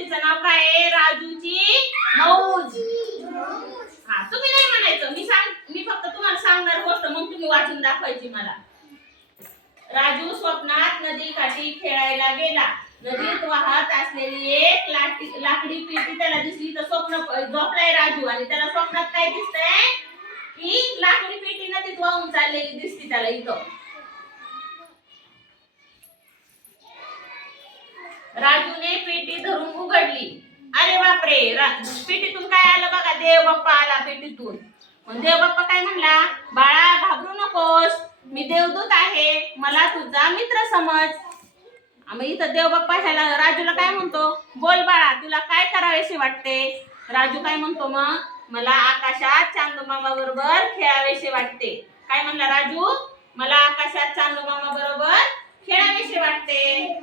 गोष्टीचं नाव काय आहे? राजूची मौज. हा, तुम्ही नाही म्हणायचं, मी फक्त तुम्हाला सांगणार गोष्ट, मग तुम्ही वाचून दाखवायची मला. राजू स्वप्नात नदी काठी खेळायला गेला. नदीत वाहत असलेली एक लाकडी पेटी त्याला दिसली. तर स्वप्न झोपलाय राजू आणि त्याला स्वप्नात काय दिसतंय की लाकडी पेटी नदीत वाहून चाललेली दिसते त्याला. इथं राजूने पेटी धरून उघडली. अरे बापरे, पेटीतून काय आलं बघा, देव बाप्पा आला पेटीतून. मग देव बाप्पा काय म्हणला? बाळा घाबरू नकोस, मी देवदूत आहे, मला तुझा मित्र समज. मग इथं देव बाप्पा ह्याला राजूला काय म्हणतो? बोल बाळा, तुला काय करावेसे वाटते? राजू काय म्हणतो? मग मला आकाशात चांदमामा बरोबर खेळावेसे वाटते. काय म्हणला राजू? मला आकाशात चांदमामा बरोबर खेळावेसे वाटते.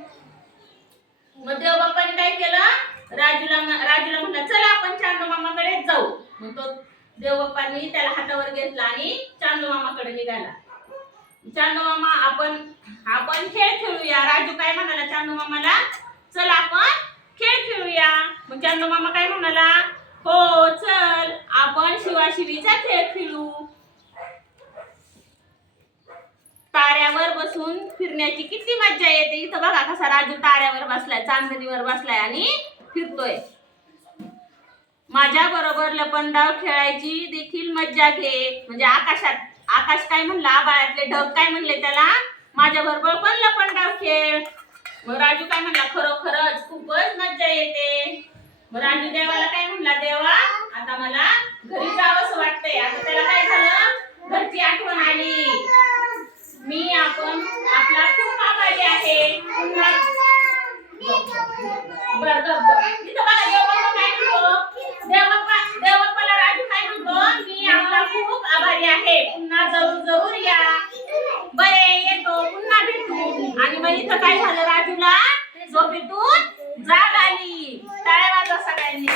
मग देव बाप्पाने काय केलं? राजूला म्हणलं चला आपण चांदमामाकडे जाऊ. मग तो देव बाप्पांनी त्याला हातावर घेतला आणि चांदमामाकडे निघाला. चांदमामा आपण खेळ खेळूया. राजू काय म्हणाला चांदमामाला? चल आपण खेळ खेळूया. मग चांदमामा काय म्हणाला? हो चल, आपण शिवाशिवीचा खेळ खेळू. ताऱ्यावर बसून फिरण्याची किती मज्जा येते. इथं बघा कसा राजू ताऱ्यावर बसलाय, चांदणीवर बसलाय आणि फिरतोय. माझ्या बरोबर लपंडाव खेळायची देखील मज्जा घे. म्हणजे आकाश काय म्हणला? आभाळातले ढग काय म्हणले त्याला? माझ्या बरोबर पण लपंडाव खेळ. मग राजू काय म्हणला? खरोखरच खूपच मज्जा येते. मग राजू देवाला काय म्हणला? देवा, आता मला घरी जावंसं वाटतंय. आता त्याला काय झालं? घरची आठवण आली. मी आपला खूप आभारी आहे. इथं बघा देवबाप्पा काय म्हणतो? देवबाप्पाला राजू काय म्हणतो? मी आपला खूप आभारी आहे, पुन्हा जरूर या. बरे येतो, पुन्हा भेटू. आणि मग इथं काय झालं? राजूला झोपेतून जाग आली. टाळ्या वाजवा सगळ्यांनी.